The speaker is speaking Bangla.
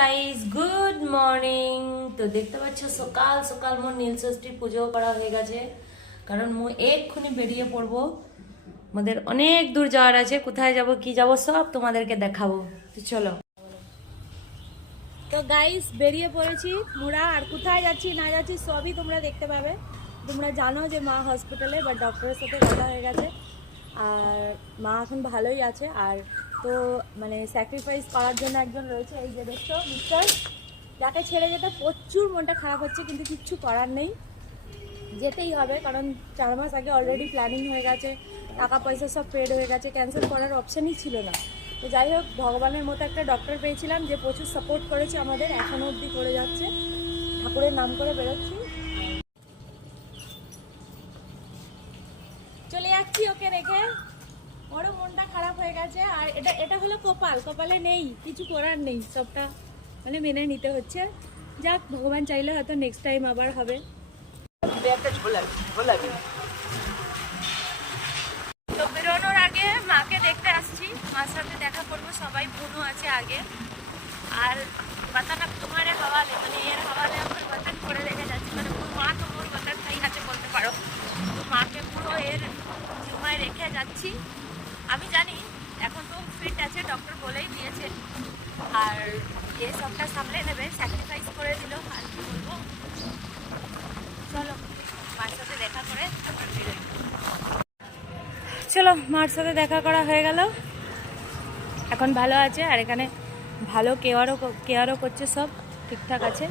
Guys, good morning. তো দেখতে পাচ্ছ সকাল সকাল মোর নীলষষ্ঠীর পুজো করা হয়ে গেছে, কারণ মু এক্ষুনি বেরিয়ে পড়বো। আমাদের অনেক দূর যাওয়ার আছে, কোথায় যাব কি যাব সব তোমাদেরকে দেখাবো। তো চলো। তো গাইস, বেরিয়ে পড়েছি মোরা, আর কোথায় যাচ্ছি না যাচ্ছি সবই তোমরা দেখতে পাবে। তোমরা জানো যে মা হসপিটালে বা ডক্টরের সাথে কথা হয়ে গেছে, আর মা এখন ভালোই আছে। আর তো মানে স্যাক্রিফাইস করার জন্য একজন রয়েছে, এই যে দেখছো মিস্টার, যাকে ছেড়ে যেতে প্রচুর মনটা খারাপ হচ্ছে, কিন্তু কিচ্ছু করার নেই, যেতেই হবে। কারণ 4 মাস আগে অলরেডি প্ল্যানিং হয়ে গেছে, টাকা পয়সা সব পেড হয়ে গেছে, ক্যান্সেল করার অপশানই ছিল না। তো যাই হোক, ভগবানের মতো একটা ডক্টর পেয়েছিলাম যে প্রচুর সাপোর্ট করেছে আমাদের, এখনও অবধি করে যাচ্ছে। ঠাকুরের নাম করে বেরোচ্ছি, চলে যাচ্ছি ওকে রেখে। বড় মনটা খারাপ হয়ে গেছে, আর এটা হলো কপালে নেই, কিছু করার নেই, সবটা মানে মেনে নিতে হচ্ছে। যাক, ভগবান চাইলে হয়তো নেক্সট টাইম আবার হবে। তো বেরোনোর আগে মাকে দেখতে আসছি, মার সাথে দেখা করবো সবাই, বোনও আছে আগে। আর বাতানা তোমারে হাওয়ালে, মানে এর হাওয়ালে আমার বাতান করে রেখে যাচ্ছি, মানে মোর মা তো মোর বাতান খাই আছে বলতে পারো। তো মাকে পুরো এর জুমায় রেখে যাচ্ছি। আমি জানি এখন তো ফিট আছে, ডক্টর বলেই দিয়েছে, আর এ সবটা সামলে নেবে, স্যাক্রিফাইস করে দিল, আর কি বলবো। চলো মার সাথে দেখা করে তারপর বেরোই। চলো, মার সাথে দেখা করা হয়ে গেল, এখন ভালো আছে, আর এখানে ভালো কেয়ারও করছে, সব ঠিকঠাক আছে।